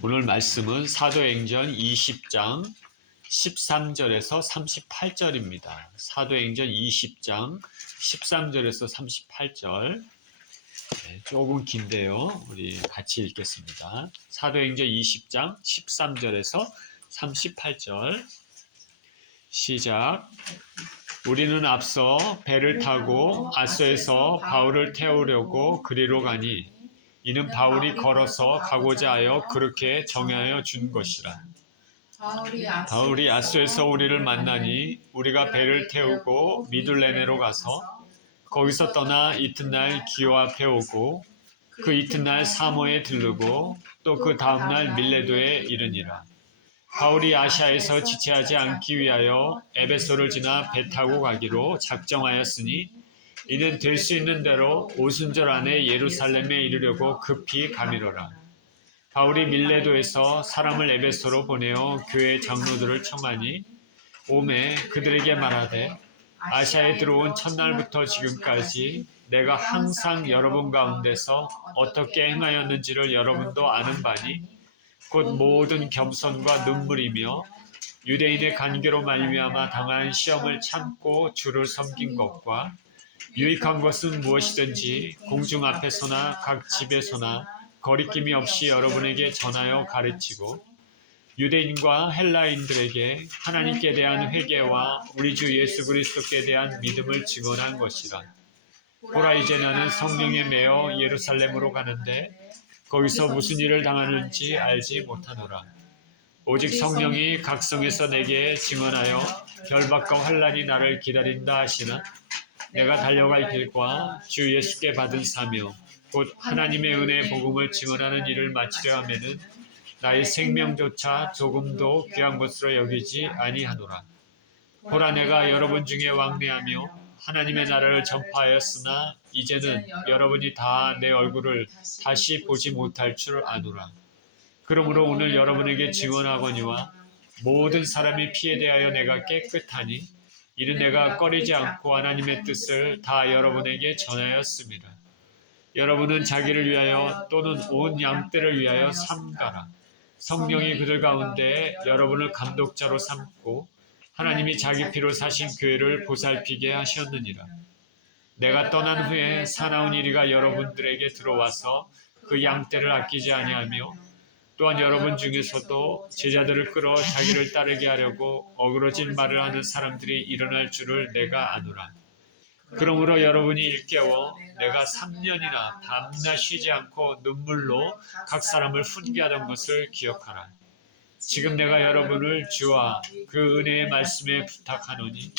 오늘 말씀은 사도행전 20장 13절에서 38절입니다. 사도행전 20장 13절에서 38절. 조금 긴데요. 우리 같이 읽겠습니다. 사도행전 20장 13절에서 38절. 시작. 우리는 앞서 배를 타고 아소에서 바울을 태우려고 그리로 가니 이는 바울이 걸어서 가고자 하여 그렇게 정하여 준 것이라. 바울이 아소에서 우리를 만나니 우리가 배를 태우고 미둘레네로 가서 거기서 떠나 이튿날 기오 앞에 오고 그 이튿날 사모에 들르고 또 그 다음날 밀레도에 이르니라. 바울이 아시아에서 지체하지 않기 위하여 에베소를 지나 배 타고 가기로 작정하였으니 이는 될 수 있는 대로 오순절 안에 예루살렘에 이르려고 급히 가미로라. 바울이 밀레도에서 사람을 에베소로 보내어 교회 장로들을 청하니 오매 그들에게 말하되 아시아에 들어온 첫날부터 지금까지 내가 항상 여러분 가운데서 어떻게 행하였는지를 여러분도 아는 바니 곧 모든 겸손과 눈물이며 유대인의 간계로 말미암아 당한 시험을 참고 주를 섬긴 것과 유익한 것은 무엇이든지 공중 앞에서나 각 집에서나 거리낌이 없이 여러분에게 전하여 가르치고 유대인과 헬라인들에게 하나님께 대한 회개와 우리 주 예수 그리스도께 대한 믿음을 증언한 것이라. 보라 이제 나는 성령에 매여 예루살렘으로 가는데 거기서 무슨 일을 당하는지 알지 못하노라. 오직 성령이 각성에서 내게 증언하여 결박과 환난이 나를 기다린다 하시나 내가 달려갈 길과 주 예수께 받은 사명 곧 하나님의 은혜의 복음을 증언하는 일을 마치려 하면은 나의 생명조차 조금도 귀한 것으로 여기지 아니하노라. 보라 내가 여러분 중에 왕래하며 하나님의 나라를 전파하였으나 이제는 여러분이 다 내 얼굴을 다시 보지 못할 줄 아노라. 그러므로 오늘 여러분에게 증언하거니와 모든 사람이 피에 대하여 내가 깨끗하니 이는 내가 꺼리지 않고 하나님의 뜻을 다 여러분에게 전하였습니다. 여러분은 자기를 위하여 또는 온 양떼를 위하여 삼가라. 성령이 그들 가운데 여러분을 감독자로 삼고 하나님이 자기 피로 사신 교회를 보살피게 하셨느니라. 내가 떠난 후에 사나운 이리가 여러분들에게 들어와서 그 양떼를 아끼지 아니하며 또한 여러분 중에서도 제자들을 끌어 자기를 따르게 하려고 어그러진 말을 하는 사람들이 일어날 줄을 내가 아노라. 그러므로 여러분이 일깨워 내가 3년이나 밤낮 쉬지 않고 눈물로 각 사람을 훈계하던 것을 기억하라. 지금 내가 여러분을 주와 그 은혜의 말씀에 부탁하노니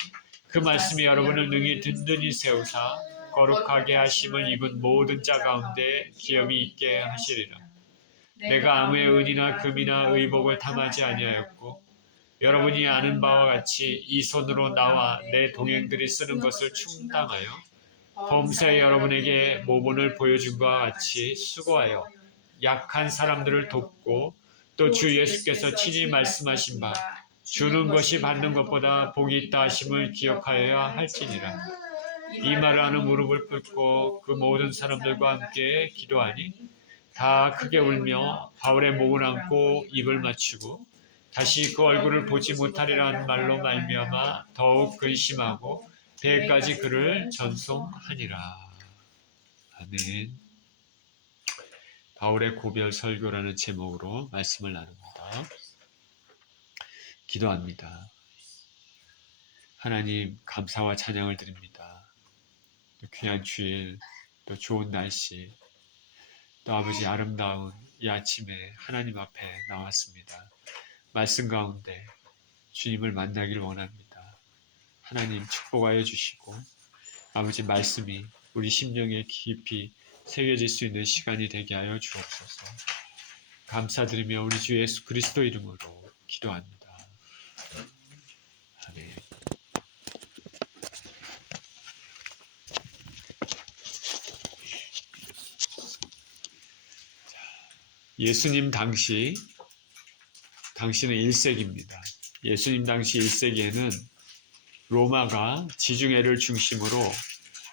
그 말씀이 여러분을 능히 든든히 세우사 거룩하게 하심을 입은 모든 자 가운데 기염이 있게 하시리라. 내가 아무의 은이나 금이나 의복을 탐하지 아니하였고 여러분이 아는 바와 같이 이 손으로 나와 내 동행들이 쓰는 것을 충당하여 범사에 여러분에게 모본을 보여준 것과 같이 수고하여 약한 사람들을 돕고 또 주 예수께서 친히 말씀하신 바 주는 것이 받는 것보다 복이 있다 하심을 기억하여야 할지니라. 이 말을 하는 무릎을 꿇고 그 모든 사람들과 함께 기도하니 다 크게 울며 바울의 목을 안고 입을 맞추고 다시 그 얼굴을 보지 못하리라는 말로 말미암아 더욱 근심하고 배까지 그를 전송하니라. 아멘. 바울의 고별 설교라는 제목으로 말씀을 나눕니다. 기도합니다. 하나님 감사와 찬양을 드립니다. 또 귀한 주일, 또 좋은 날씨, 또 아버지 아름다운 이 아침에 하나님 앞에 나왔습니다. 말씀 가운데 주님을 만나기를 원합니다. 하나님 축복하여 주시고 아버지 말씀이 우리 심령에 깊이 새겨질 수 있는 시간이 되게 하여 주옵소서. 감사드리며 우리 주 예수 그리스도 이름으로 기도합니다. 아멘. 예수님 당시는 1세기입니다. 예수님 당시 1세기에는 로마가 지중해를 중심으로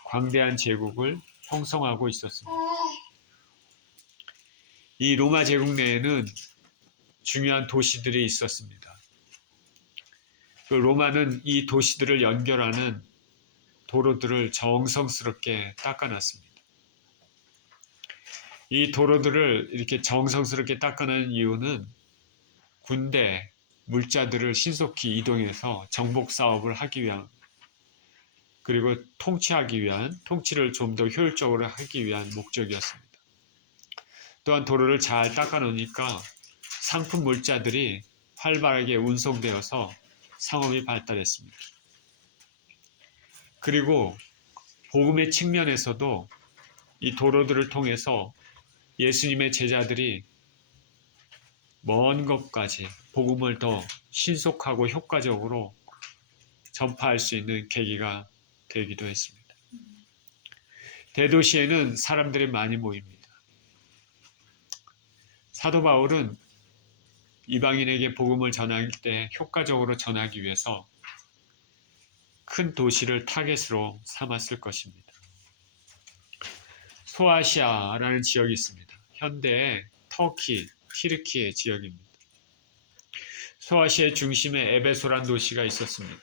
광대한 제국을 형성하고 있었습니다. 이 로마 제국 내에는 중요한 도시들이 있었습니다. 그 로마는 이 도시들을 연결하는 도로들을 정성스럽게 닦아놨습니다. 이 도로들을 이렇게 정성스럽게 닦아낸 이유는 군대, 물자들을 신속히 이동해서 정복 사업을 하기 위한, 그리고 통치하기 위한, 통치를 좀 더 효율적으로 하기 위한 목적이었습니다. 또한 도로를 잘 닦아놓으니까 상품 물자들이 활발하게 운송되어서 상업이 발달했습니다. 그리고 복음의 측면에서도 이 도로들을 통해서 예수님의 제자들이 먼 곳까지 복음을 더 신속하고 효과적으로 전파할 수 있는 계기가 되기도 했습니다. 대도시에는 사람들이 많이 모입니다. 사도 바울은 이방인에게 복음을 전할 때 효과적으로 전하기 위해서 큰 도시를 타겟으로 삼았을 것입니다. 소아시아라는 지역이 있습니다. 현대의 터키, 튀르키예 지역입니다. 소아시아의 중심에 에베소란 도시가 있었습니다.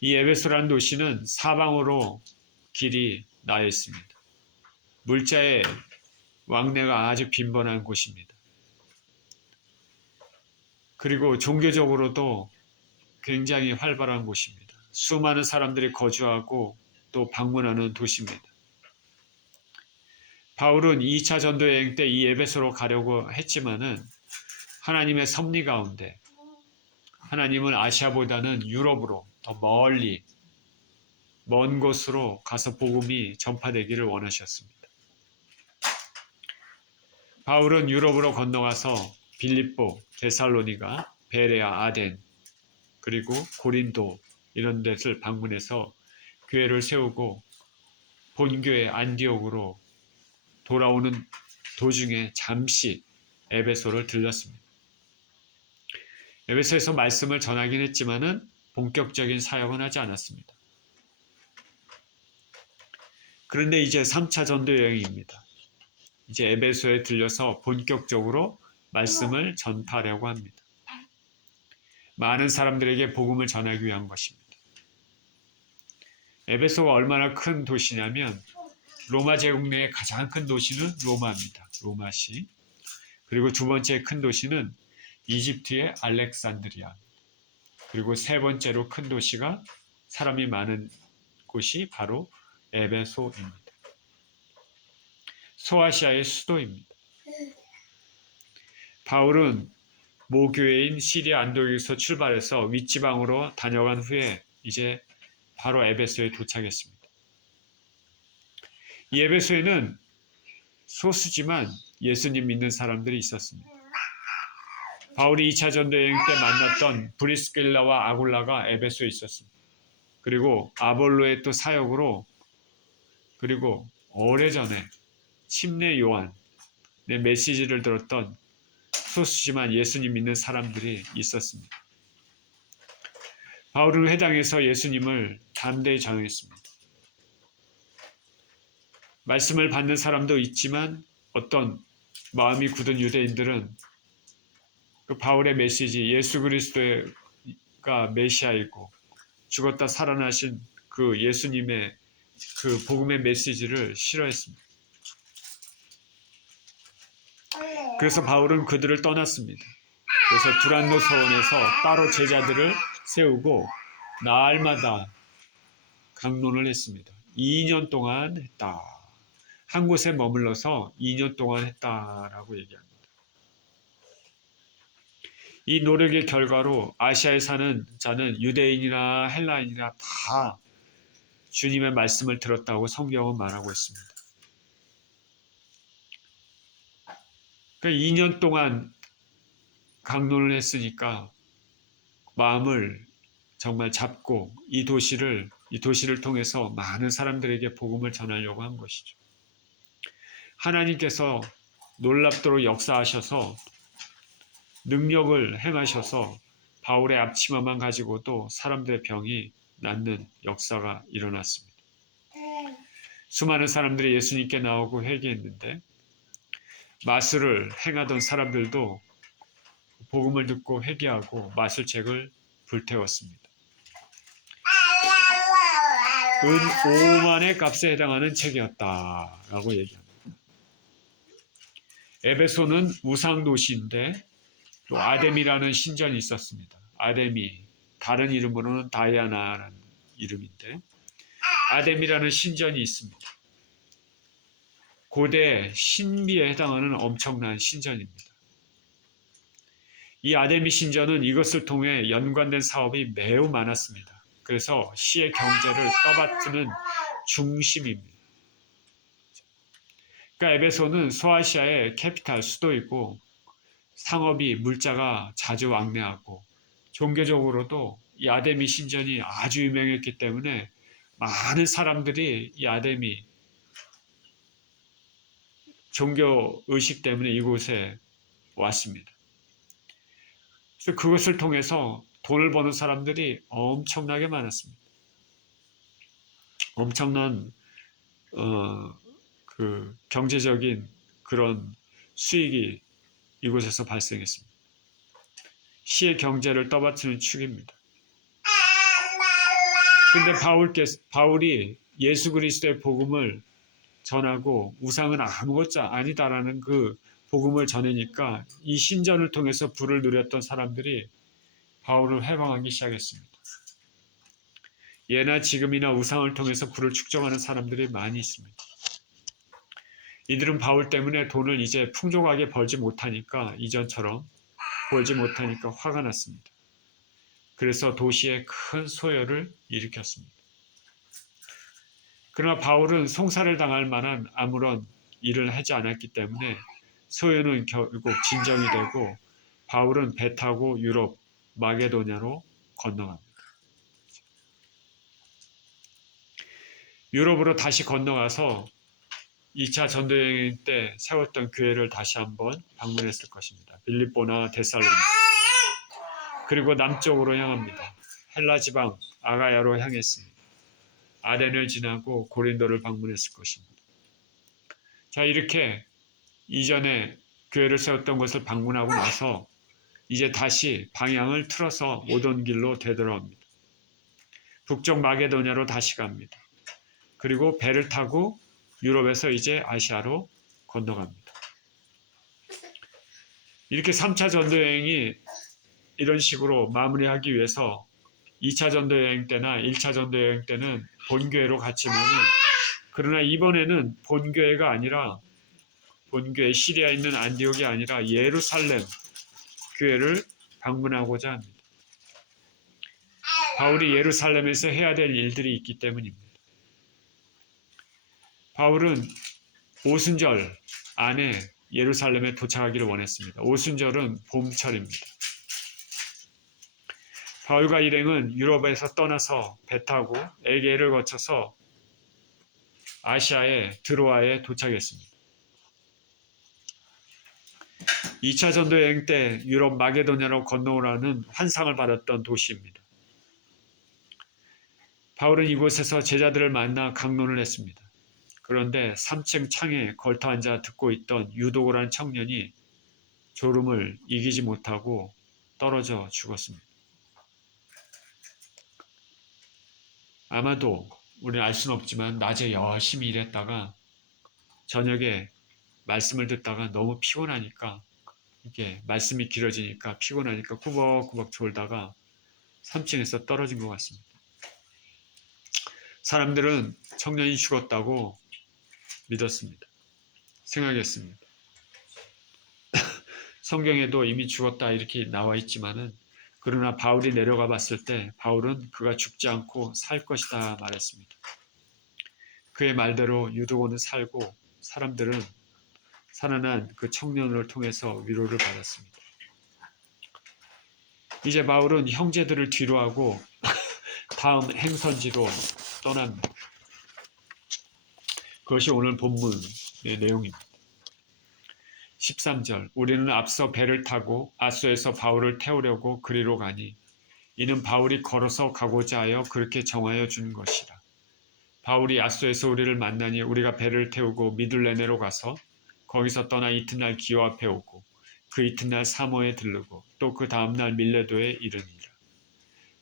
이 에베소란 도시는 사방으로 길이 나 있습니다. 물자의 왕래가 아주 빈번한 곳입니다. 그리고 종교적으로도 굉장히 활발한 곳입니다. 수많은 사람들이 거주하고 또 방문하는 도시입니다. 바울은 2차 전도 여행 때 이 에베소로 가려고 했지만은 하나님의 섭리 가운데 하나님은 아시아보다는 유럽으로 더 멀리 먼 곳으로 가서 복음이 전파되기를 원하셨습니다. 바울은 유럽으로 건너가서 빌립보, 데살로니가, 베레아, 아덴, 그리고 고린도 이런 데를 방문해서 교회를 세우고 본교회 안디옥으로 돌아오는 도중에 잠시 에베소를 들렀습니다. 에베소에서 말씀을 전하긴 했지만은 본격적인 사역은 하지 않았습니다. 그런데 이제 3차 전도 여행입니다. 이제 에베소에 들려서 본격적으로 말씀을 전파하려고 합니다. 많은 사람들에게 복음을 전하기 위한 것입니다. 에베소가 얼마나 큰 도시냐면 로마 제국 내의 가장 큰 도시는 로마입니다. 로마시. 그리고 두 번째 큰 도시는 이집트의 알렉산드리아. 그리고 세 번째로 큰 도시가 사람이 많은 곳이 바로 에베소입니다. 소아시아의 수도입니다. 바울은 모교회인 시리아 안디옥에서 출발해서 윗지방으로 다녀간 후에 이제 바로 에베소에 도착했습니다. 이 에베소에는 소수지만 예수님 믿는 사람들이 있었습니다. 바울이 2차 전도 여행 때 만났던 브리스길라와 아굴라가 에베소에 있었습니다. 그리고 아볼로의 또 사역으로, 그리고 오래전에 침례 요한의 메시지를 들었던 소수지만 예수님 믿는 사람들이 있었습니다. 바울은 회당에서 예수님을 담대히 전했습니다. 말씀을 받는 사람도 있지만 어떤 마음이 굳은 유대인들은 그 바울의 메시지, 예수 그리스도가 메시아이고 죽었다 살아나신 그 예수님의 그 복음의 메시지를 싫어했습니다. 그래서 바울은 그들을 떠났습니다. 그래서 두란노 서원에서 따로 제자들을 세우고 날마다 강론을 했습니다. 2년 동안 했다. 한 곳에 머물러서 2년 동안 했다라고 얘기합니다. 이 노력의 결과로 아시아에 사는 자는 유대인이나 헬라인이나 다 주님의 말씀을 들었다고 성경은 말하고 있습니다. 그러니까 2년 동안 강론을 했으니까 마음을 정말 잡고 이 도시를 통해서 많은 사람들에게 복음을 전하려고 한 것이죠. 하나님께서 놀랍도록 역사하셔서 능력을 행하셔서 바울의 앞치마만 가지고도 사람들의 병이 낫는 역사가 일어났습니다. 수많은 사람들이 예수님께 나오고 회개했는데 마술을 행하던 사람들도 복음을 듣고 회개하고 마술책을 불태웠습니다. 은 5만의 값에 해당하는 책이었다라고 얘기합니다. 에베소는 우상 도시인데 또 아뎀이라는 신전이 있었습니다. 아뎀이 다른 이름으로는 다이아나라는 이름인데 아뎀이라는 신전이 있습니다. 고대 신비에 해당하는 엄청난 신전입니다. 이 아데미 신전은 이것을 통해 연관된 사업이 매우 많았습니다. 그래서 시의 경제를 떠받드는 중심입니다. 그러니까 에베소는 소아시아의 캐피탈 수도이고 상업이 물자가 자주 왕래하고 종교적으로도 이 아데미 신전이 아주 유명했기 때문에 많은 사람들이 이 아데미 종교 의식 때문에 이곳에 왔습니다. 그래서 그것을 통해서 돈을 버는 사람들이 엄청나게 많았습니다. 엄청난 그 경제적인 그런 수익이 이곳에서 발생했습니다. 시의 경제를 떠받치는 축입니다. 근데 바울이 예수 그리스도의 복음을 전하고 우상은 아무것도 아니다라는 그 복음을 전하니까 이 신전을 통해서 부를 누렸던 사람들이 바울을 회방하기 시작했습니다. 예나 지금이나 우상을 통해서 부를 축적하는 사람들이 많이 있습니다. 이들은 바울 때문에 돈을 이제 풍족하게 벌지 못하니까 이전처럼 벌지 못하니까 화가 났습니다. 그래서 도시에 큰 소요를 일으켰습니다. 그러나 바울은 송사를 당할 만한 아무런 일을 하지 않았기 때문에 소요는 결국 진정이 되고 바울은 배 타고 유럽 마게도냐로 건너갑니다. 유럽으로 다시 건너가서 2차 전도여행 때 세웠던 교회를 다시 한번 방문했을 것입니다. 빌립보나 데살로니가. 그리고 남쪽으로 향합니다. 헬라 지방 아가야로 향했습니다. 아덴을 지나고 고린도를 방문했을 것입니다. 자, 이렇게 이전에 교회를 세웠던 곳을 방문하고 나서 이제 다시 방향을 틀어서 오던 길로 되돌아옵니다. 북쪽 마게도냐로 다시 갑니다. 그리고 배를 타고 유럽에서 이제 아시아로 건너갑니다. 이렇게 3차 전도여행이 이런 식으로 마무리하기 위해서 2차 전도여행 때나 1차 전도여행 때는 본교회로 갔지만 그러나 이번에는 본교회가 아니라 본교회 시리아에 있는 안디옥이 아니라 예루살렘 교회를 방문하고자 합니다. 바울이 예루살렘에서 해야 될 일들이 있기 때문입니다. 바울은 오순절 안에 예루살렘에 도착하기를 원했습니다. 오순절은 봄철입니다. 바울과 일행은 유럽에서 떠나서 배 타고 에게를 거쳐서 아시아의 드로아에 도착했습니다. 2차 전도여행 때 유럽 마게도냐로 건너오라는 환상을 받았던 도시입니다. 바울은 이곳에서 제자들을 만나 강론을 했습니다. 그런데 3층 창에 걸터 앉아 듣고 있던 유도고라는 청년이 졸음을 이기지 못하고 떨어져 죽었습니다. 아마도 우리는 알 수는 없지만 낮에 열심히 일했다가 저녁에 말씀을 듣다가 너무 피곤하니까 이게 말씀이 길어지니까 피곤하니까 꾸벅꾸벅 졸다가 3층에서 떨어진 것 같습니다. 사람들은 청년이 죽었다고 믿었습니다. 생각했습니다. 성경에도 이미 죽었다 이렇게 나와 있지만은 그러나 바울이 내려가 봤을 때 바울은 그가 죽지 않고 살 것이다 말했습니다. 그의 말대로 유도고는 살고 사람들은 살아난 그 청년을 통해서 위로를 받았습니다. 이제 바울은 형제들을 뒤로하고 다음 행선지로 떠납니다. 그것이 오늘 본문의 내용입니다. 13절 우리는 앞서 배를 타고 아소에서 바울을 태우려고 그리로 가니 이는 바울이 걸어서 가고자 하여 그렇게 정하여 준 것이라. 바울이 아소에서 우리를 만나니 우리가 배를 태우고 미둘레네로 가서 거기서 떠나 이튿날 기호 앞에 오고 그 이튿날 사모에 들르고 또 그 다음날 밀레도에 이르니라.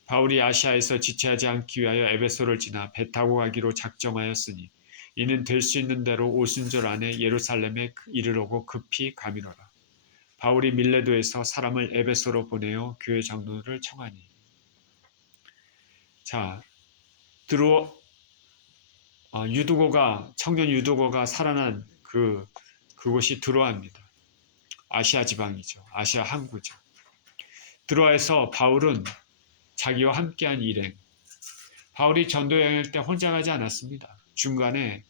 바울이 아시아에서 지체하지 않기 위하여 에베소를 지나 배 타고 가기로 작정하였으니 이는 될 수 있는 대로 오순절 안에 예루살렘에 이르려고 급히 가미노라. 바울이 밀레도에서 사람을 에베소로 보내어 교회 장로를 청하니. 자, 청년 유두고가 살아난 그곳이 드로아입니다. 아시아 지방이죠. 아시아 항구죠. 드로아에서 바울은 자기와 함께한 일행, 바울이 전도 여행할 때 혼자 가지 않았습니다. 중간에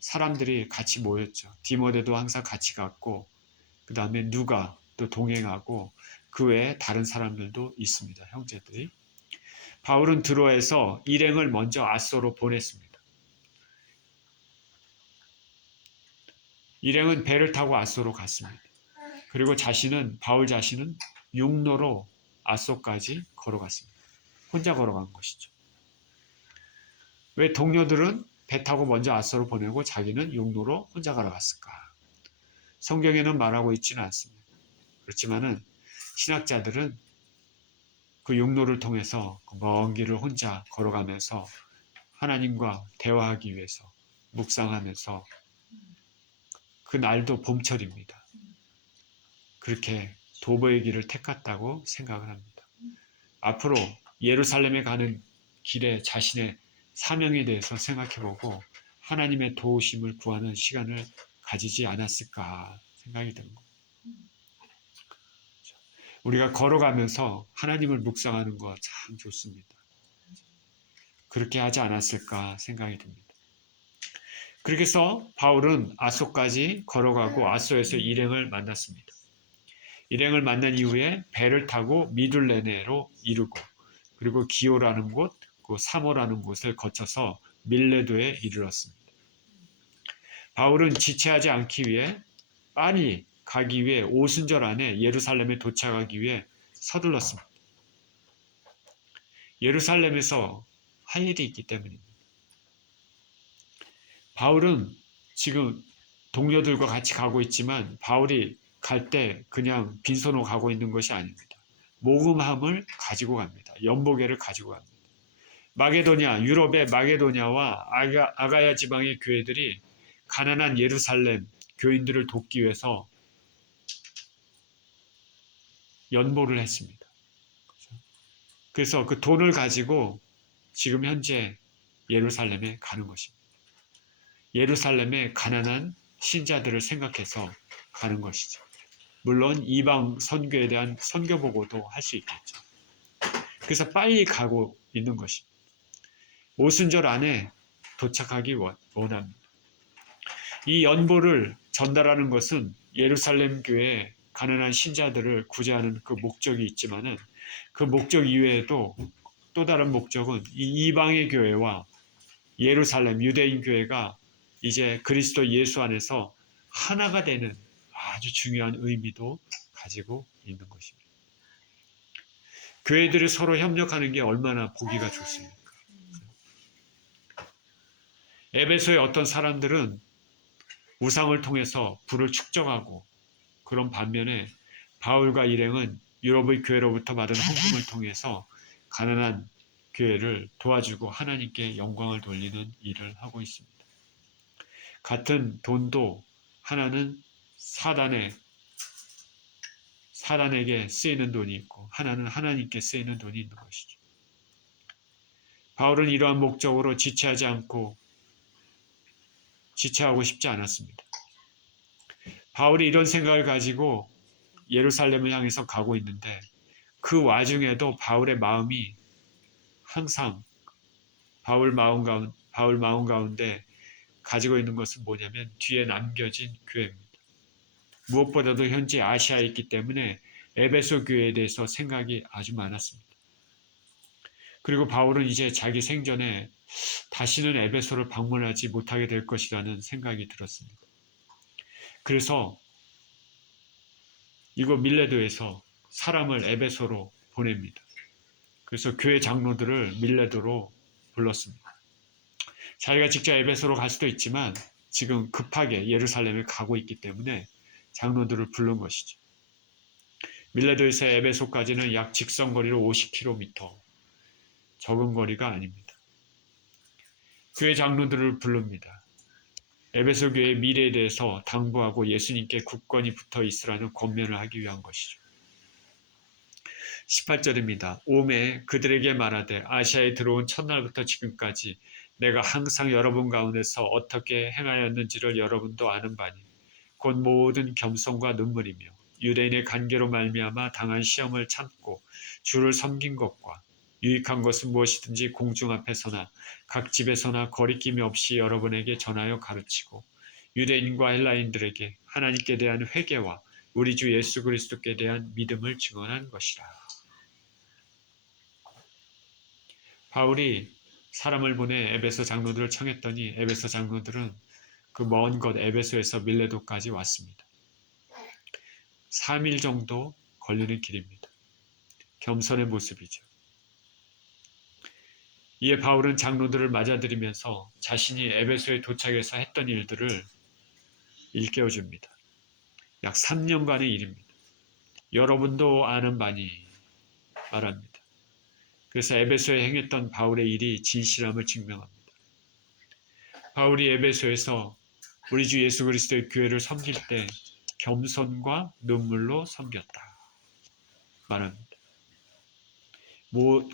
사람들이 같이 모였죠. 디모데도 항상 같이 갔고, 그 다음에 누가 또 동행하고, 그 외에 다른 사람들도 있습니다. 형제들이. 바울은 드로아에서 일행을 먼저 아소로 보냈습니다. 일행은 배를 타고 아소로 갔습니다. 그리고 바울 자신은 육로로 아소까지 걸어갔습니다. 혼자 걸어간 것이죠. 왜 동료들은 배 타고 먼저 아소로 보내고 자기는 육로로 혼자 걸어갔을까? 성경에는 말하고 있지는 않습니다. 그렇지만은 신학자들은 그 육로를 통해서 먼 길을 혼자 걸어가면서 하나님과 대화하기 위해서 묵상하면서 그 날도 봄철입니다. 그렇게 도보의 길을 택했다고 생각을 합니다. 앞으로 예루살렘에 가는 길에 자신의 사명에 대해서 생각해보고 하나님의 도우심을 구하는 시간을 가지지 않았을까 생각이 드는 거예요. 우리가 걸어가면서 하나님을 묵상하는 거 참 좋습니다. 그렇게 하지 않았을까 생각이 듭니다. 그렇게 해서 바울은 아소까지 걸어가고 아소에서 일행을 만났습니다. 일행을 만난 이후에 배를 타고 미둘레네로 이르고 그리고 기오라는 곳, 그 사모라는 곳을 거쳐서 밀레도에 이르렀습니다. 바울은 지체하지 않기 위해 빨리 가기 위해 오순절 안에 예루살렘에 도착하기 위해 서둘렀습니다. 예루살렘에서 할 일이 있기 때문입니다. 바울은 지금 동료들과 같이 가고 있지만 바울이 갈 때 그냥 빈손으로 가고 있는 것이 아닙니다. 모금함을 가지고 갑니다. 연보계를 가지고 갑니다. 유럽의 마게도냐와 아가야 지방의 교회들이 가난한 예루살렘 교인들을 돕기 위해서 연보를 했습니다. 그래서 그 돈을 가지고 지금 현재 예루살렘에 가는 것입니다. 예루살렘의 가난한 신자들을 생각해서 가는 것이죠. 물론 이방 선교에 대한 선교 보고도 할 수 있겠죠. 그래서 빨리 가고 있는 것입니다. 오순절 안에 도착하기 원합니다. 이 연보를 전달하는 것은 예루살렘 교회의 가난한 신자들을 구제하는 그 목적이 있지만은 그 목적 이외에도 또 다른 목적은 이 이방의 교회와 예루살렘 유대인 교회가 이제 그리스도 예수 안에서 하나가 되는 아주 중요한 의미도 가지고 있는 것입니다. 교회들이 서로 협력하는 게 얼마나 보기가 좋습니까? 에베소의 어떤 사람들은 우상을 통해서 부를 축적하고 그런 반면에 바울과 일행은 유럽의 교회로부터 받은 헌금을 통해서 가난한 교회를 도와주고 하나님께 영광을 돌리는 일을 하고 있습니다. 같은 돈도 하나는 사단에게 쓰이는 돈이 있고 하나는 하나님께 쓰이는 돈이 있는 것이죠. 바울은 이러한 목적으로 지체하고 싶지 않았습니다. 바울이 이런 생각을 가지고 예루살렘을 향해서 가고 있는데 그 와중에도 바울의 마음이 항상 바울 마음 가운데 가지고 있는 것은 뭐냐면 뒤에 남겨진 교회입니다. 무엇보다도 현재 아시아에 있기 때문에 에베소 교회에 대해서 생각이 아주 많았습니다. 그리고 바울은 이제 자기 생전에 다시는 에베소를 방문하지 못하게 될 것이라는 생각이 들었습니다. 그래서 이곳 밀레도에서 사람을 에베소로 보냅니다. 그래서 교회 장로들을 밀레도로 불렀습니다. 자기가 직접 에베소로 갈 수도 있지만 지금 급하게 예루살렘에 가고 있기 때문에 장로들을 부른 것이죠. 밀레도에서 에베소까지는 약 직선거리로 50km, 적은 거리가 아닙니다. 교회 장로들을 부릅니다. 에베소 교회의 미래에 대해서 당부하고 예수님께 굳건히 붙어 있으라는 권면을 하기 위한 것이죠. 18절입니다. 오매 그들에게 말하되 아시아에 들어온 첫날부터 지금까지 내가 항상 여러분 가운데서 어떻게 행하였는지를 여러분도 아는 바니 곧 모든 겸손과 눈물이며 유대인의 간계로 말미암아 당한 시험을 참고 주를 섬긴 것과 유익한 것은 무엇이든지 공중 앞에서나 각 집에서나 거리낌이 없이 여러분에게 전하여 가르치고 유대인과 헬라인들에게 하나님께 대한 회개와 우리 주 예수 그리스도께 대한 믿음을 증언한 것이라. 바울이 사람을 보내 에베소 장로들을 청했더니 에베소 장로들은 그 먼 곳 에베소에서 밀레도까지 왔습니다. 3일 정도 걸리는 길입니다. 겸손의 모습이죠. 이에 바울은 장로들을 맞아들이면서 자신이 에베소에 도착해서 했던 일들을 일깨워줍니다. 약 3년간의 일입니다. 여러분도 아는 바니 말합니다. 그래서 에베소에 행했던 바울의 일이 진실함을 증명합니다. 바울이 에베소에서 우리 주 예수 그리스도의 교회를 섬길 때 겸손과 눈물로 섬겼다 말합니다.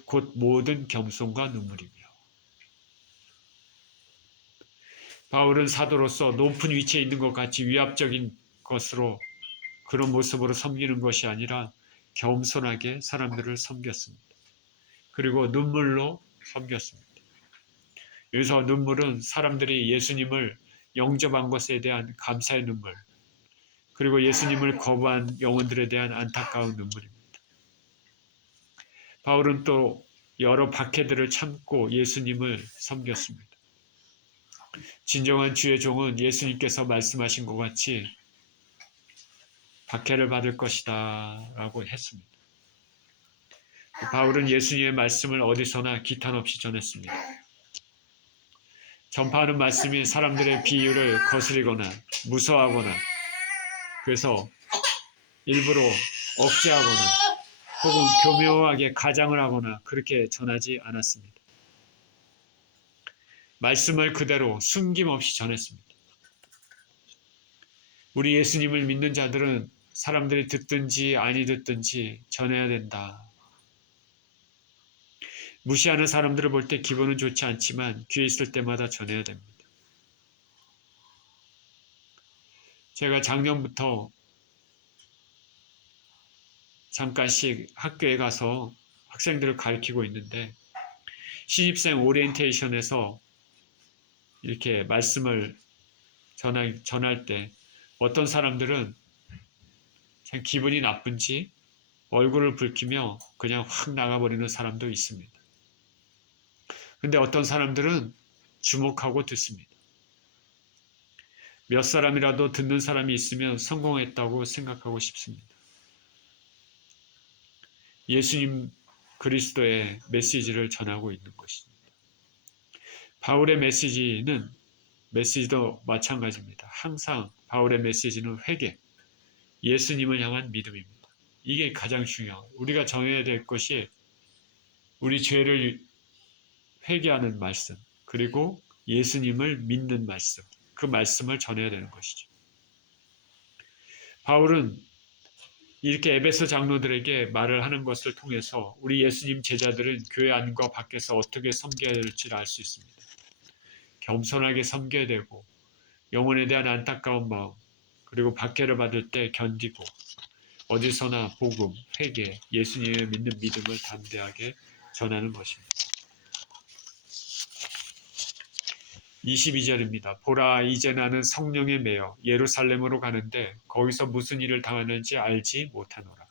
곧 모든 겸손과 눈물이며 바울은 사도로서 높은 위치에 있는 것 같이 위압적인 것으로 그런 모습으로 섬기는 것이 아니라 겸손하게 사람들을 섬겼습니다. 그리고 눈물로 섬겼습니다. 여기서 눈물은 사람들이 예수님을 영접한 것에 대한 감사의 눈물, 그리고 예수님을 거부한 영혼들에 대한 안타까운 눈물입니다. 바울은 또 여러 박해들을 참고 예수님을 섬겼습니다. 진정한 주의 종은 예수님께서 말씀하신 것 같이 박해를 받을 것이다 라고 했습니다. 바울은 예수님의 말씀을 어디서나 기탄 없이 전했습니다. 전파하는 말씀이 사람들의 비유를 거스리거나 무서워하거나 그래서 일부러 억제하거나 혹은 교묘하게 가장을 하거나 그렇게 전하지 않았습니다. 말씀을 그대로 숨김없이 전했습니다. 우리 예수님을 믿는 자들은 사람들이 듣든지 아니 듣든지 전해야 된다. 무시하는 사람들을 볼 때 기분은 좋지 않지만 귀에 있을 때마다 전해야 됩니다. 제가 작년부터 잠깐씩 학교에 가서 학생들을 가르치고 있는데 신입생 오리엔테이션에서 이렇게 말씀을 전할 때 어떤 사람들은 참 기분이 나쁜지 얼굴을 붉히며 그냥 확 나가버리는 사람도 있습니다. 근데 어떤 사람들은 주목하고 듣습니다. 몇 사람이라도 듣는 사람이 있으면 성공했다고 생각하고 싶습니다. 예수님 그리스도의 메시지를 전하고 있는 것입니다. 바울의 메시지도 마찬가지입니다. 항상 바울의 메시지는 회개, 예수님을 향한 믿음입니다. 이게 가장 중요하고 우리가 정해야 될 것이 우리 죄를 회개하는 말씀, 그리고 예수님을 믿는 말씀, 그 말씀을 전해야 되는 것이죠. 바울은 이렇게 에베소 장로들에게 말을 하는 것을 통해서 우리 예수님 제자들은 교회 안과 밖에서 어떻게 섬겨야 될지를 알 수 있습니다. 겸손하게 섬겨야 되고 영혼에 대한 안타까운 마음, 그리고 박해를 받을 때 견디고 어디서나 복음, 회개, 예수님을 믿는 믿음을 담대하게 전하는 것입니다. 22절입니다. 보라, 이제 나는 성령에 매여 예루살렘으로 가는데 거기서 무슨 일을 당하는지 알지 못하노라.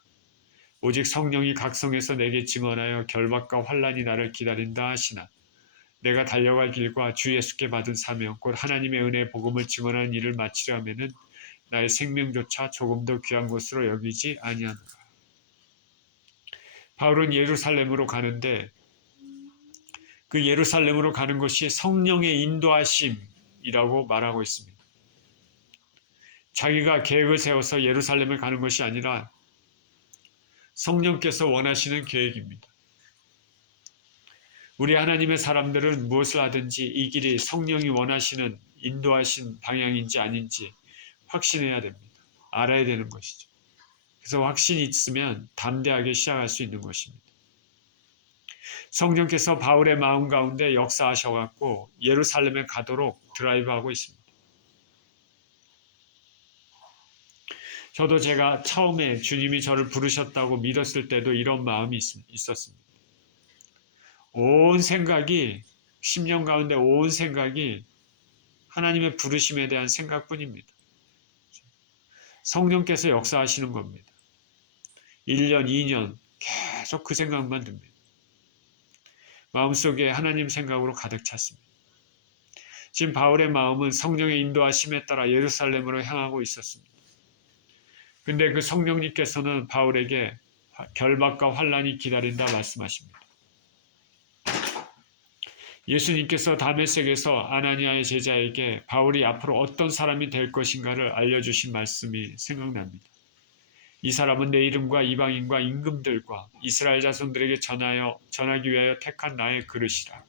오직 성령이 각성해서 내게 증언하여 결박과 환난이 나를 기다린다 하시나 내가 달려갈 길과 주 예수께 받은 사명 곧 하나님의 은혜의 복음을 증언하는 일을 마치려 하면은 나의 생명조차 조금 더 귀한 것으로 여기지 아니하노라. 바울은 예루살렘으로 가는데 그 예루살렘으로 가는 것이 성령의 인도하심이라고 말하고 있습니다. 자기가 계획을 세워서 예루살렘을 가는 것이 아니라 성령께서 원하시는 계획입니다. 우리 하나님의 사람들은 무엇을 하든지 이 길이 성령이 원하시는 인도하신 방향인지 아닌지 확신해야 됩니다. 알아야 되는 것이죠. 그래서 확신이 있으면 담대하게 시작할 수 있는 것입니다. 성령께서 바울의 마음 가운데 역사하셔갖고 예루살렘에 가도록 드라이브하고 있습니다. 저도 제가 처음에 주님이 저를 부르셨다고 믿었을 때도 이런 마음이 있었습니다. 온 생각이, 10년 가운데 온 생각이 하나님의 부르심에 대한 생각뿐입니다. 성령께서 역사하시는 겁니다. 1년, 2년 계속 그 생각만 듭니다. 마음속에 하나님 생각으로 가득 찼습니다. 지금 바울의 마음은 성령의 인도하심에 따라 예루살렘으로 향하고 있었습니다. 근데 그 성령님께서는 바울에게 결박과 환난이 기다린다 말씀하십니다. 예수님께서 다메섹에서 아나니아의 제자에게 바울이 앞으로 어떤 사람이 될 것인가를 알려주신 말씀이 생각납니다. 이 사람은 내 이름과 이방인과 임금들과 이스라엘 자손들에게 전하기 위하여 택한 나의 그릇이라.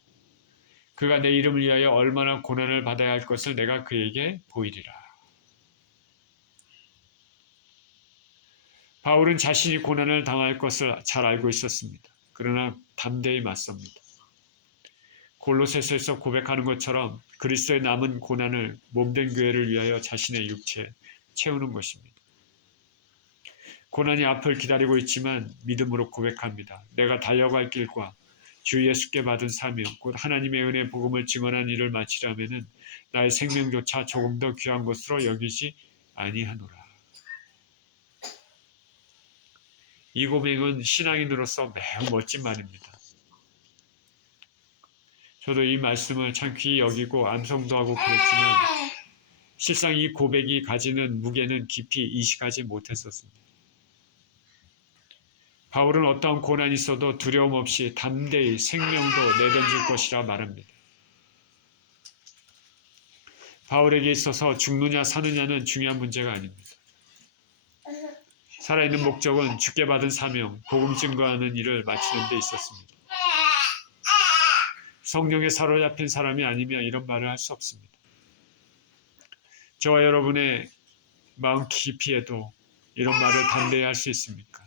그가 내 이름을 위하여 얼마나 고난을 받아야 할 것을 내가 그에게 보이리라. 바울은 자신이 고난을 당할 것을 잘 알고 있었습니다. 그러나 담대히 맞섭니다. 골로새서에서 고백하는 것처럼 그리스도의 남은 고난을 몸된 교회를 위하여 자신의 육체에 채우는 것입니다. 고난이 앞을 기다리고 있지만 믿음으로 고백합니다. 내가 달려갈 길과 주 예수께 받은 사명, 곧 하나님의 은혜 복음을 증언한 일을 마치려면은 나의 생명조차 조금 더 귀한 것으로 여기지 아니하노라. 이 고백은 신앙인으로서 매우 멋진 말입니다. 저도 이 말씀을 참 귀히 여기고 암송도 하고 그랬지만 실상 이 고백이 가지는 무게는 깊이 이식하지 못했었습니다. 바울은 어떠한 고난이 있어도 두려움 없이 담대히 생명도 내던질 것이라 말합니다. 바울에게 있어서 죽느냐 사느냐는 중요한 문제가 아닙니다. 살아있는 목적은 주께 받은 사명, 복음 증거하는 일을 마치는 데 있었습니다. 성령에 사로잡힌 사람이 아니면 이런 말을 할 수 없습니다. 저와 여러분의 마음 깊이에도 이런 말을 담대히 할 수 있습니까?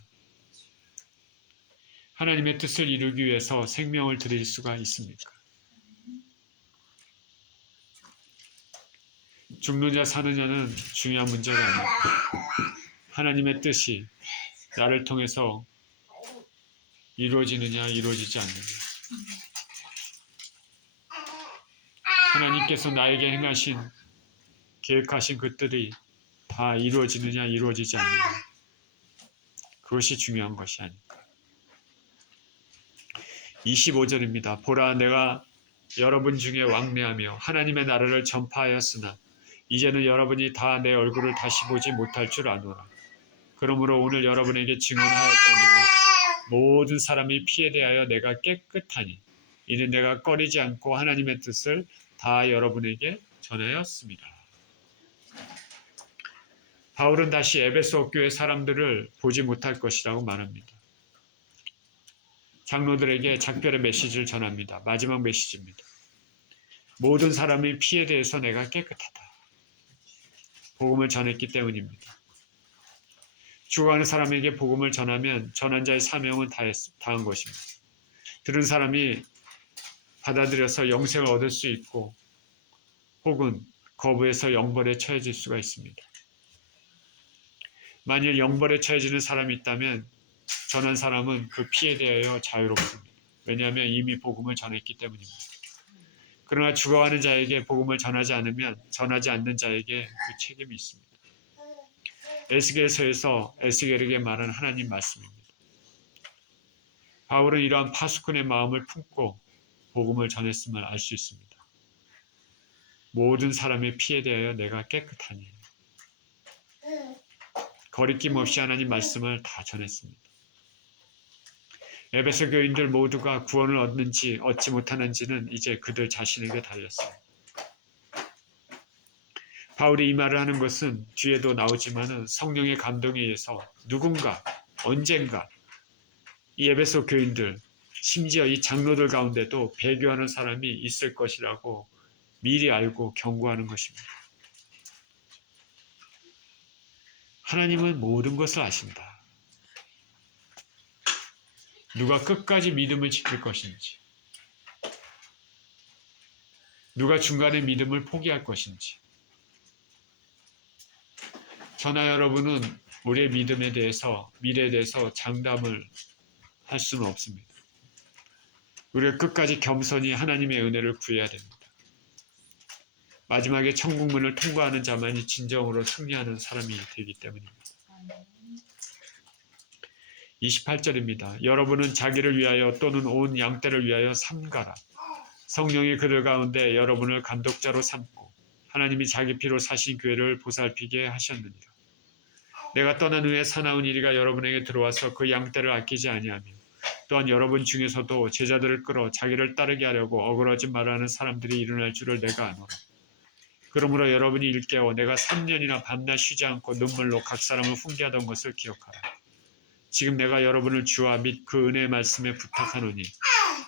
하나님의 뜻을 이루기 위해서 생명을 드릴 수가 있습니까? 죽느냐 사느냐는 중요한 문제가 아닙니다. 하나님의 뜻이 나를 통해서 이루어지느냐 이루어지지 않느냐. 하나님께서 나에게 행하신 계획하신 것들이 다 이루어지느냐 이루어지지 않느냐. 그것이 중요한 것이 아닐까. 25절입니다. 보라 내가 여러분 중에 왕래하며 하나님의 나라를 전파하였으나 이제는 여러분이 다 내 얼굴을 다시 보지 못할 줄 아노라. 그러므로 오늘 여러분에게 증언하였거니와 모든 사람이 피에 대하여 내가 깨끗하니 이는 내가 꺼리지 않고 하나님의 뜻을 다 여러분에게 전하였습니다. 바울은 다시 에베소 교회 사람들을 보지 못할 것이라고 말합니다. 장로들에게 작별의 메시지를 전합니다. 마지막 메시지입니다. 모든 사람의 피에 대해서 내가 깨끗하다. 복음을 전했기 때문입니다. 죽어가는 사람에게 복음을 전하면 전한 자의 사명은 다한 것입니다. 들은 사람이 받아들여서 영생을 얻을 수 있고 혹은 거부해서 영벌에 처해질 수가 있습니다. 만일 영벌에 처해지는 사람이 있다면 전한 사람은 그 피에 대하여 자유롭습니다. 왜냐하면 이미 복음을 전했기 때문입니다. 그러나 죽어가는 자에게 복음을 전하지 않으면 전하지 않는 자에게 그 책임이 있습니다. 에스겔서에서 에스겔에게 말한 하나님 말씀입니다. 바울은 이러한 파수꾼의 마음을 품고 복음을 전했음을 알 수 있습니다. 모든 사람의 피에 대하여 내가 깨끗하니 거리낌 없이 하나님 말씀을 다 전했습니다. 에베소 교인들 모두가 구원을 얻는지 얻지 못하는지는 이제 그들 자신에게 달렸습니다. 바울이 이 말을 하는 것은 뒤에도 나오지만 성령의 감동에 의해서 누군가 언젠가 이 에베소 교인들, 심지어 이 장로들 가운데도 배교하는 사람이 있을 것이라고 미리 알고 경고하는 것입니다. 하나님은 모든 것을 아신다. 누가 끝까지 믿음을 지킬 것인지, 누가 중간에 믿음을 포기할 것인지. 저나 여러분은 우리의 믿음에 대해서, 미래에 대해서 장담을 할 수는 없습니다. 우리가 끝까지 겸손히 하나님의 은혜를 구해야 됩니다. 마지막에 천국문을 통과하는 자만이 진정으로 승리하는 사람이 되기 때문입니다. 28절입니다. 여러분은 자기를 위하여 또는 온 양떼를 위하여 삼가라. 성령이 그들 가운데 여러분을 감독자로 삼고 하나님이 자기 피로 사신 교회를 보살피게 하셨느니라. 내가 떠난 후에 사나운 이리가 여러분에게 들어와서 그 양떼를 아끼지 아니하며 또한 여러분 중에서도 제자들을 끌어 자기를 따르게 하려고 어그러지 말하는 사람들이 일어날 줄을 내가 아노라. 그러므로 여러분이 일깨워 내가 3년이나 밤낮 쉬지 않고 눈물로 각 사람을 훈계하던 것을 기억하라. 지금 내가 여러분을 주와 및 그 은혜의 말씀에 부탁하노니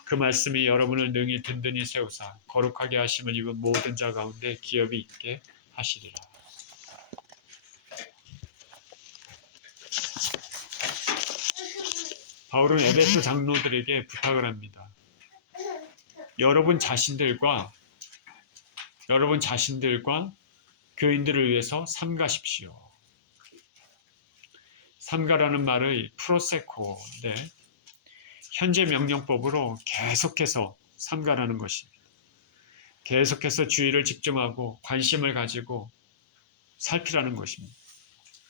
그 말씀이 여러분을 능히 든든히 세우사 거룩하게 하심을 입은 모든 자 가운데 기업이 있게 하시리라. 바울은 에베소 장로들에게 부탁을 합니다. 여러분 자신들과 교인들을 위해서 삼가십시오. 삼가라는 말의 프로세코인데 현재 명령법으로 계속해서 삼가라는 것입니다. 계속해서 주의를 집중하고 관심을 가지고 살피라는 것입니다.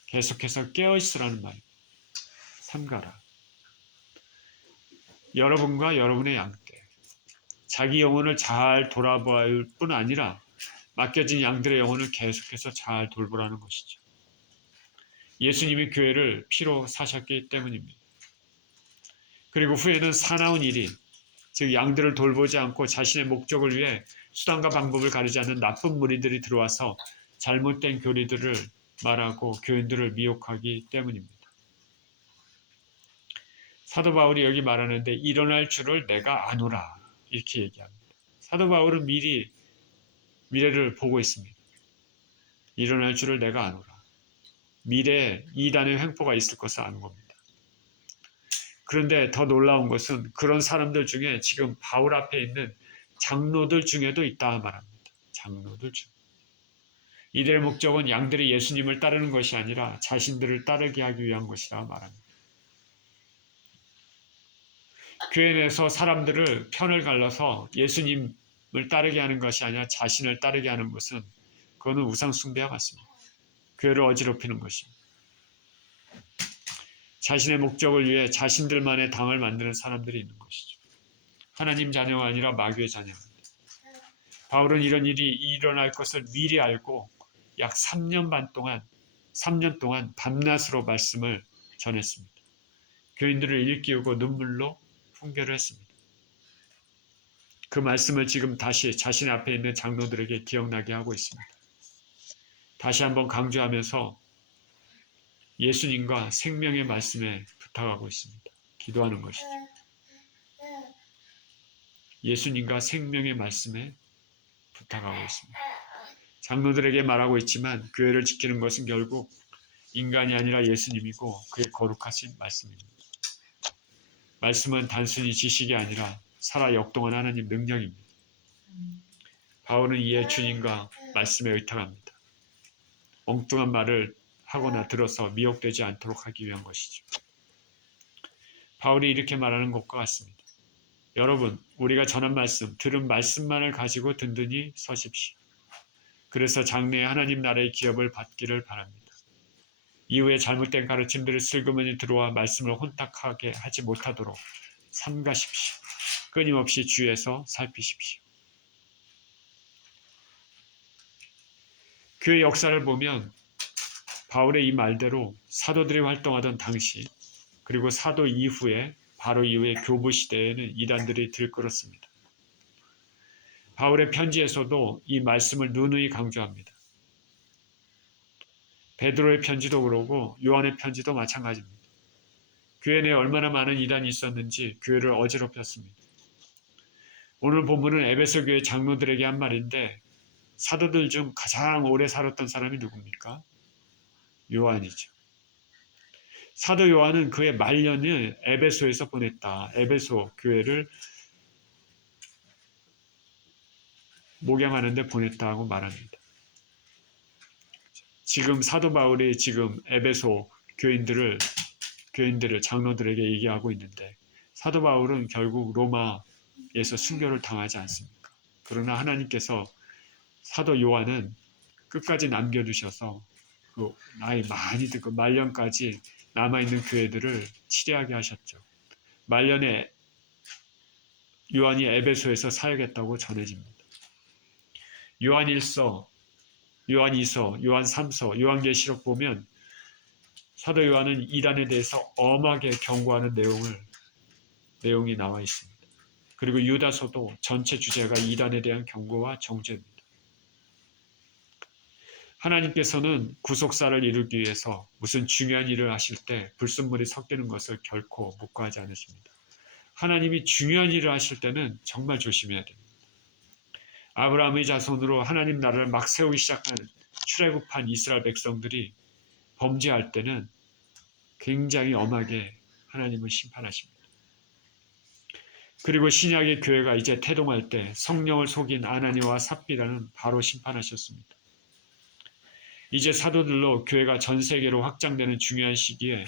계속해서 깨어있으라는 말입니다. 삼가라. 여러분과 여러분의 양떼, 자기 영혼을 잘 돌아볼 뿐 아니라 맡겨진 양들의 영혼을 계속해서 잘 돌보라는 것이죠. 예수님이 교회를 피로 사셨기 때문입니다. 그리고 후에는 사나운 일이, 즉 양들을 돌보지 않고 자신의 목적을 위해 수단과 방법을 가리지 않는 나쁜 무리들이 들어와서 잘못된 교리들을 말하고 교인들을 미혹하기 때문입니다. 사도 바울이 여기 말하는데 일어날 줄을 내가 아노라 이렇게 얘기합니다. 사도 바울은 미리 미래를 보고 있습니다. 일어날 줄을 내가 아노라. 미래에 이단의 횡포가 있을 것을 아는 겁니다. 그런데 더 놀라운 것은 그런 사람들 중에 지금 바울 앞에 있는 장로들 중에도 있다 말합니다. 장로들 중. 이들의 목적은 양들이 예수님을 따르는 것이 아니라 자신들을 따르게 하기 위한 것이라 말합니다. 교회 내에서 사람들을 편을 갈라서 예수님을 따르게 하는 것이 아니라 자신을 따르게 하는 것은 그거는 우상 숭배와 같습니다. 교회를 어지럽히는 것입니다. 자신의 목적을 위해 자신들만의 당을 만드는 사람들이 있는 것이죠. 하나님 자녀가 아니라 마귀의 자녀입니다. 바울은 이런 일이 일어날 것을 미리 알고 약 3년 동안 밤낮으로 말씀을 전했습니다. 교인들을 일깨우고 눈물로 훈계를 했습니다. 그 말씀을 지금 다시 자신 앞에 있는 장로들에게 기억나게 하고 있습니다. 다시 한번 강조하면서 예수님과 생명의 말씀에 부탁하고 있습니다. 기도하는 것이죠. 예수님과 생명의 말씀에 부탁하고 있습니다. 장로들에게 말하고 있지만 교회를 지키는 것은 결국 인간이 아니라 예수님이고 그의 거룩하신 말씀입니다. 말씀은 단순히 지식이 아니라 살아 역동한 하나님 능력입니다. 바울은 이에 주님과 말씀에 의탁합니다. 엉뚱한 말을 하거나 들어서 미혹되지 않도록 하기 위한 것이죠. 바울이 이렇게 말하는 것과 같습니다. 여러분, 우리가 전한 말씀, 들은 말씀만을 가지고 든든히 서십시오. 그래서 장래에 하나님 나라의 기업을 받기를 바랍니다. 이후에 잘못된 가르침들을 슬그머니 들어와 말씀을 혼탁하게 하지 못하도록 삼가십시오. 끊임없이 주위에서 살피십시오. 교회 역사를 보면 바울의 이 말대로 사도들이 활동하던 당시 그리고 사도 이후에 바로 이후에 교부 시대에는 이단들이 들끓었습니다. 바울의 편지에서도 이 말씀을 누누이 강조합니다. 베드로의 편지도 그러고 요한의 편지도 마찬가지입니다. 교회 내에 얼마나 많은 이단이 있었는지 교회를 어지럽혔습니다. 오늘 본문은 에베소 교회 장로들에게 한 말인데 사도들 중 가장 오래 살았던 사람이 누굽니까? 요한이죠. 사도 요한은 그의 말년을 에베소에서 보냈다. 에베소 교회를 목양하는 데 보냈다고 말합니다. 지금 사도 바울이 지금 에베소 교인들을 장로들에게 얘기하고 있는데 사도 바울은 결국 로마에서 순교를 당하지 않습니까? 그러나 하나님께서 사도 요한은 끝까지 남겨두셔서 그 나이 많이 들고 말년까지 남아있는 교회들을 치료하게 하셨죠. 말년에 요한이 에베소에서 사역했다고 전해집니다. 요한 1서, 요한 2서, 요한 3서, 요한계시록 보면 사도 요한은 이단에 대해서 엄하게 경고하는 내용이 나와 있습니다. 그리고 유다서도 전체 주제가 이단에 대한 경고와 정죄입니다. 하나님께서는 구속사를 이루기 위해서 무슨 중요한 일을 하실 때 불순물이 섞이는 것을 결코 묵과하지 않으십니다. 하나님이 중요한 일을 하실 때는 정말 조심해야 됩니다. 아브라함의 자손으로 하나님 나라를 막 세우기 시작한 출애굽한 이스라엘 백성들이 범죄할 때는 굉장히 엄하게 하나님은 심판하십니다. 그리고 신약의 교회가 이제 태동할 때 성령을 속인 아나니와 삽비라는 바로 심판하셨습니다. 이제 사도들로 교회가 전 세계로 확장되는 중요한 시기에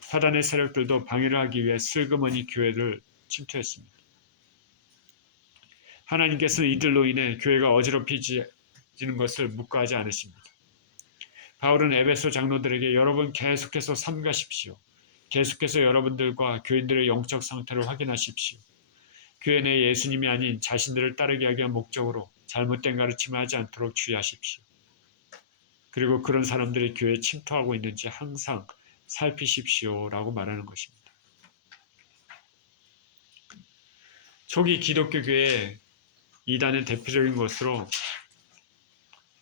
사단의 세력들도 방해를 하기 위해 슬그머니 교회를 침투했습니다. 하나님께서는 이들로 인해 교회가 어지럽혀지는 것을 묵과하지 않으십니다. 바울은 에베소 장로들에게 여러분 계속해서 삼가십시오. 계속해서 여러분들과 교인들의 영적 상태를 확인하십시오. 교회 내 예수님이 아닌 자신들을 따르게 하기 위한 목적으로 잘못된 가르침을 하지 않도록 주의하십시오. 그리고 그런 사람들이 교회에 침투하고 있는지 항상 살피십시오라고 말하는 것입니다. 초기 기독교 교회의 이단의 대표적인 것으로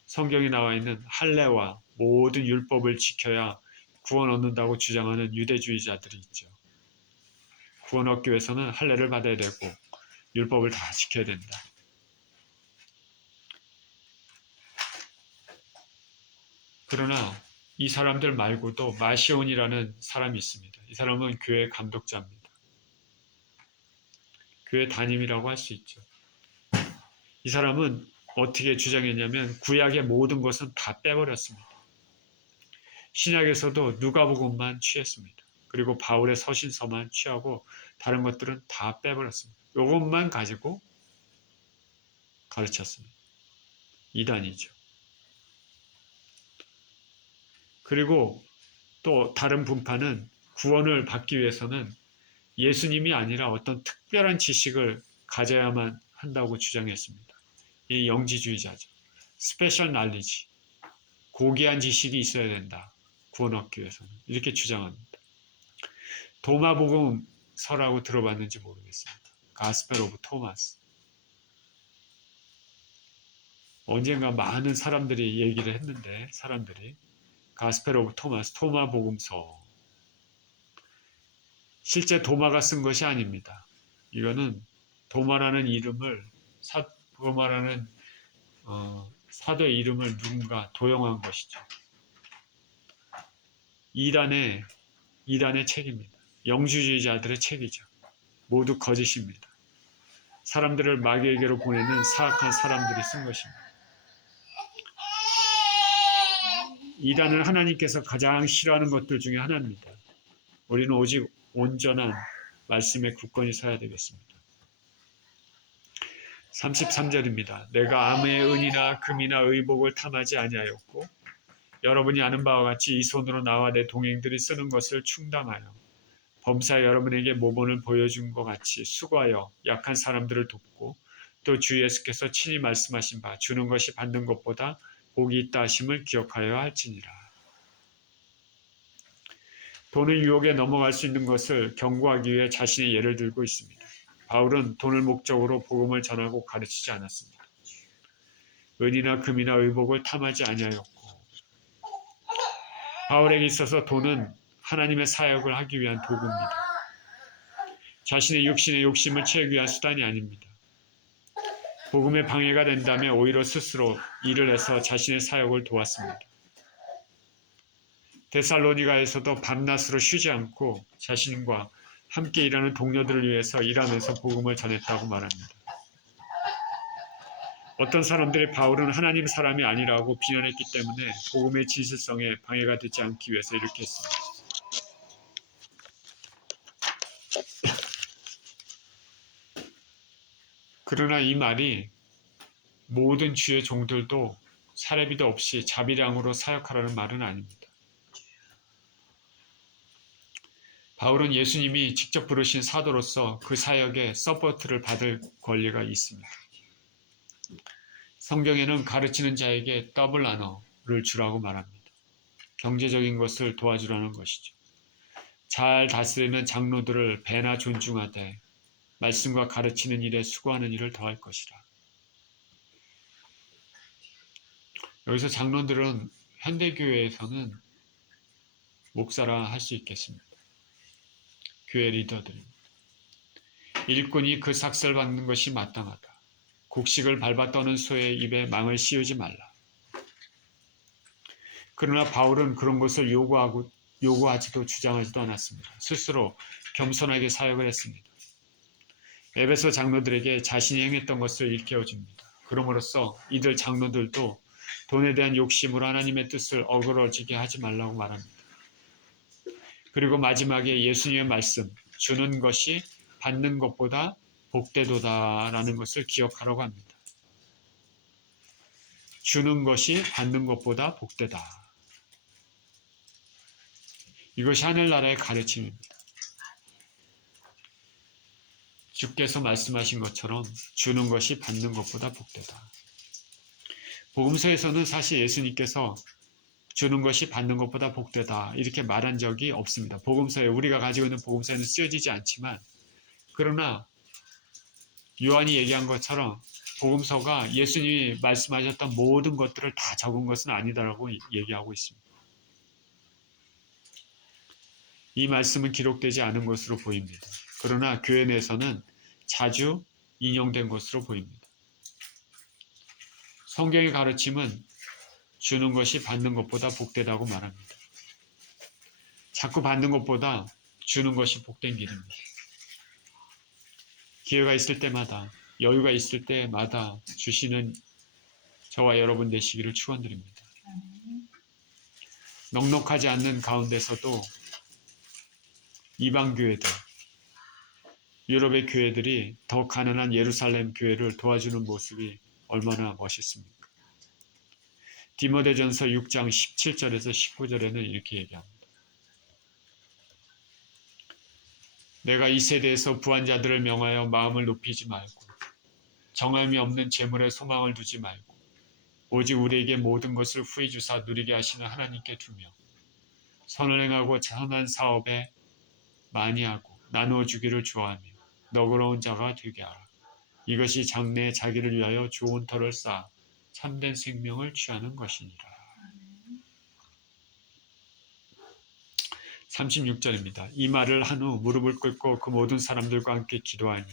성경에 나와 있는 할례와 모든 율법을 지켜야 구원 얻는다고 주장하는 유대주의자들이 있죠. 구원 얻기 위해서는 할례를 받아야 되고 율법을 다 지켜야 된다. 그러나 이 사람들 말고도 마시온이라는 사람이 있습니다. 이 사람은 교회 감독자입니다. 교회 담임이라고 할 수 있죠. 이 사람은 어떻게 주장했냐면 구약의 모든 것은 다 빼버렸습니다. 신약에서도 누가복음만 취했습니다. 그리고 바울의 서신서만 취하고 다른 것들은 다 빼버렸습니다. 이것만 가지고 가르쳤습니다. 이단이죠. 그리고 또 다른 분파는 구원을 받기 위해서는 예수님이 아니라 어떤 특별한 지식을 가져야만 한다고 주장했습니다. 이 영지주의자죠. 스페셜 날리지, 고귀한 지식이 있어야 된다. 구원 얻기 위해서는 이렇게 주장합니다. 도마복음서라고 들어봤는지 모르겠습니다. 가스펠 오브 토마스. 언젠가 많은 사람들이 얘기를 했는데 가스펠 오브 토마스, 도마복음서. 실제 도마가 쓴 것이 아닙니다. 이거는 도마라는 이름을 도마라는 사도의 이름을 누군가 도용한 것이죠. 이단의 책입니다. 영주주의자들의 책이죠. 모두 거짓입니다. 사람들을 마귀에게로 보내는 사악한 사람들이 쓴 것입니다. 이단은 하나님께서 가장 싫어하는 것들 중에 하나입니다. 우리는 오직 온전한 말씀에 굳건히 서야 되겠습니다. 33절입니다. 내가 암의 은이나 금이나 의복을 탐하지 아니하였고 여러분이 아는 바와 같이 이 손으로 나와 내 동행들이 쓰는 것을 충당하여 범사에 여러분에게 모본을 보여준 것 같이 수고하여 약한 사람들을 돕고 또 주 예수께서 친히 말씀하신 바 주는 것이 받는 것보다 복이 있다 하심을 기억하여야 할지니라. 돈의 유혹에 넘어갈 수 있는 것을 경고하기 위해 자신의 예를 들고 있습니다. 바울은 돈을 목적으로 복음을 전하고 가르치지 않았습니다. 은이나 금이나 의복을 탐하지 아니하였고 바울에게 있어서 돈은 하나님의 사역을 하기 위한 도구입니다. 자신의 육신의 욕심을 채우기 위한 수단이 아닙니다. 복음에 방해가 된다면 오히려 스스로 일을 해서 자신의 사역을 도왔습니다. 데살로니가에서도 밤낮으로 쉬지 않고 자신과 함께 일하는 동료들을 위해서 일하면서 복음을 전했다고 말합니다. 어떤 사람들이 바울은 하나님 사람이 아니라고 비난했기 때문에 복음의 진실성에 방해가 되지 않기 위해서 이렇게 했습니다. 그러나 이 말이 모든 주의 종들도 사례비도 없이 자비량으로 사역하라는 말은 아닙니다. 바울은 예수님이 직접 부르신 사도로서 그 사역에 서포트를 받을 권리가 있습니다. 성경에는 가르치는 자에게 더블 나너를 주라고 말합니다. 경제적인 것을 도와주라는 것이죠. 잘 다스리는 장로들을 배나 존중하되 말씀과 가르치는 일에 수고하는 일을 더할 것이라. 여기서 장로들은 현대교회에서는 목사라 할 수 있겠습니다. 교회 리더들입니다. 일꾼이 그 삭설 받는 것이 마땅하다. 곡식을 밟아 떠는 소의 입에 망을 씌우지 말라. 그러나 바울은 그런 것을 요구하지도 주장하지도 않았습니다. 스스로 겸손하게 사역을 했습니다. 에베소 장로들에게 자신이 행했던 것을 일깨워줍니다. 그럼으로써 이들 장로들도 돈에 대한 욕심으로 하나님의 뜻을 어그러지게 하지 말라고 말합니다. 그리고 마지막에 예수님의 말씀, 주는 것이 받는 것보다 복되도다라는 것을 기억하라고 합니다. 주는 것이 받는 것보다 복되다. 이것이 하늘나라의 가르침입니다. 주께서 말씀하신 것처럼 주는 것이 받는 것보다 복되다. 복음서에서는 사실 예수님께서 주는 것이 받는 것보다 복되다 이렇게 말한 적이 없습니다. 복음서에 우리가 가지고 있는 복음서에는 쓰여지지 않지만 그러나 요한이 얘기한 것처럼 복음서가 예수님이 말씀하셨던 모든 것들을 다 적은 것은 아니다라고 얘기하고 있습니다. 이 말씀은 기록되지 않은 것으로 보입니다. 그러나 교회 내에서는 자주 인용된 것으로 보입니다. 성경의 가르침은 주는 것이 받는 것보다 복되다고 말합니다. 자꾸 받는 것보다 주는 것이 복된 길입니다. 기회가 있을 때마다 여유가 있을 때마다 주시는 저와 여러분 되시기를 축원드립니다. 넉넉하지 않는 가운데서도 이방 교회들, 유럽의 교회들이 더 가난한 예루살렘 교회를 도와주는 모습이 얼마나 멋있습니까? 디모데전서 6장 17절에서 19절에는 이렇게 얘기합니다. 내가 이 세대에서 부한 자들을 명하여 마음을 높이지 말고 정함이 없는 재물에 소망을 두지 말고 오직 우리에게 모든 것을 후히 주사 누리게 하시는 하나님께 두며 선을 행하고 선한 사업에 많이 하고 나누어 주기를 좋아하며 너그러운 자가 되게 하라. 이것이 장래에 자기를 위하여 좋은 터를 쌓아 참된 생명을 취하는 것이니라. 36절입니다. 이 말을 한 후 무릎을 꿇고 그 모든 사람들과 함께 기도하니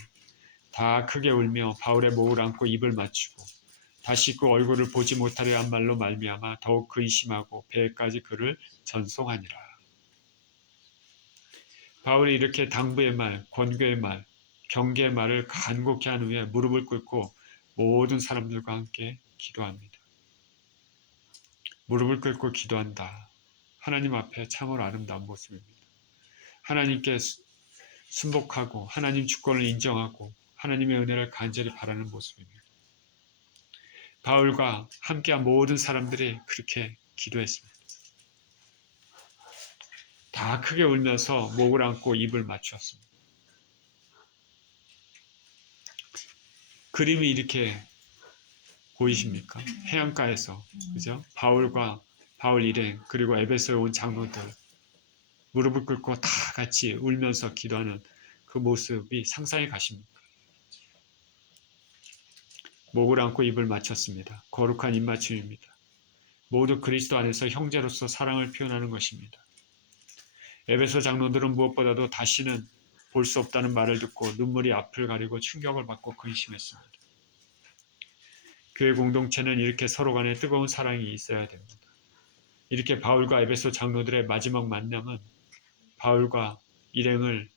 다 크게 울며 바울의 목을 안고 입을 맞추고 다시 그 얼굴을 보지 못하려 한 말로 말미암아 더욱 근심하고 배에까지 그를 전송하니라. 바울이 이렇게 당부의 말, 권고의 말, 경계의 말을 간곡히 한 후에 무릎을 꿇고 모든 사람들과 함께 기도합니다. 무릎을 꿇고 기도한다. 하나님 앞에 참으로 아름다운 모습입니다. 하나님께 순복하고 하나님 주권을 인정하고 하나님의 은혜를 간절히 바라는 모습입니다. 바울과 함께한 모든 사람들이 그렇게 기도했습니다. 다 크게 울면서 목을 안고 입을 맞추었습니다. 그림이 이렇게 보이십니까? 해안가에서 그죠? 바울 일행 그리고 에베소에 온 장로들 무릎을 꿇고 다 같이 울면서 기도하는 그 모습이 상상이 가십니까? 목을 안고 입을 맞췄습니다. 거룩한 입맞춤입니다. 모두 그리스도 안에서 형제로서 사랑을 표현하는 것입니다. 에베소 장로들은 무엇보다도 다시는 볼 수 없다는 말을 듣고 눈물이 앞을 가리고 충격을 받고 근심했습니다. 교회 공동체는 이렇게 서로 간에 뜨거운 사랑이 있어야 됩니다. 이렇게 바울과 에베소 장로들의 마지막 만남은 바울과 일행을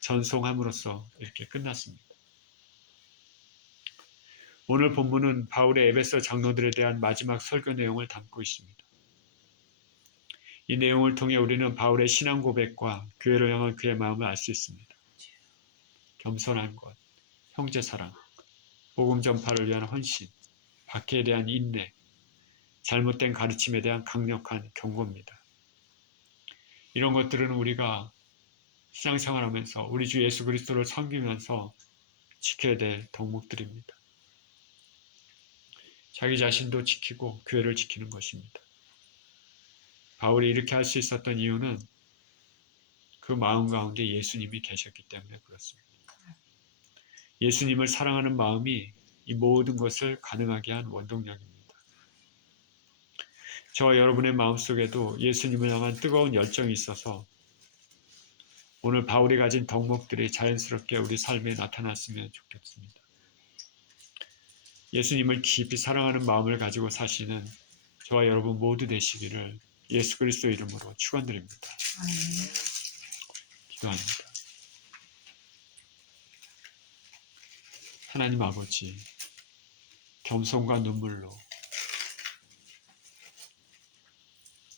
전송함으로써 이렇게 끝났습니다. 오늘 본문은 바울의 에베소 장로들에 대한 마지막 설교 내용을 담고 있습니다. 이 내용을 통해 우리는 바울의 신앙 고백과 교회를 향한 그의 마음을 알 수 있습니다. 겸손한 것, 형제 사랑, 복음 전파를 위한 헌신, 박해에 대한 인내, 잘못된 가르침에 대한 강력한 경고입니다. 이런 것들은 우리가 신앙생활하면서 우리 주 예수 그리스도를 섬기면서 지켜야 될 덕목들입니다. 자기 자신도 지키고 교회를 지키는 것입니다. 바울이 이렇게 할 수 있었던 이유는 그 마음 가운데 예수님이 계셨기 때문에 그렇습니다. 예수님을 사랑하는 마음이 이 모든 것을 가능하게 한 원동력입니다. 저와 여러분의 마음속에도 예수님을 향한 뜨거운 열정이 있어서 오늘 바울이 가진 덕목들이 자연스럽게 우리 삶에 나타났으면 좋겠습니다. 예수님을 깊이 사랑하는 마음을 가지고 사시는 저와 여러분 모두 되시기를 예수 그리스도 이름으로 축원드립니다. 기도합니다. 하나님 아버지, 겸손과 눈물로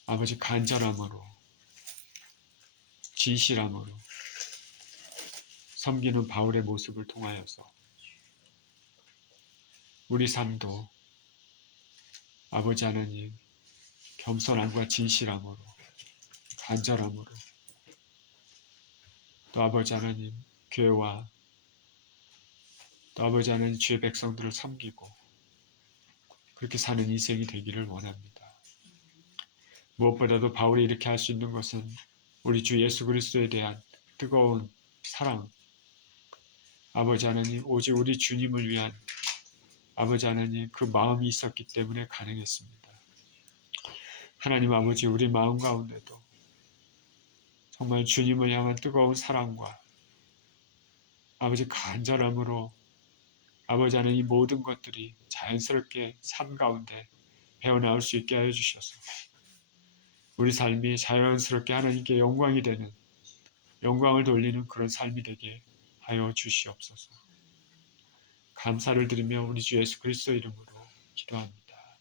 아버지 간절함으로 진실함으로 섬기는 바울의 모습을 통하여서 우리 삶도 아버지 하나님 겸손함과 진실함으로 간절함으로 또 아버지 하나님 교회와 또 아버지 하나님 주의 백성들을 섬기고 그렇게 사는 인생이 되기를 원합니다. 무엇보다도 바울이 이렇게 할 수 있는 것은 우리 주 예수 그리스도에 대한 뜨거운 사랑, 아버지 하나님 오직 우리 주님을 위한 아버지 하나님 그 마음이 있었기 때문에 가능했습니다. 하나님 아버지 우리 마음 가운데도 정말 주님을 향한 뜨거운 사랑과 아버지 간절함으로 아버지 하나님 이 모든 것들이 자연스럽게 삶 가운데 배어나올 수 있게 하여 주셔서 우리 삶이 자연스럽게 하나님께 영광이 되는 영광을 돌리는 그런 삶이 되게 하여 주시옵소서. 감사를 드리며 우리 주 예수 그리스도 이름으로 기도합니다.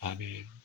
아멘.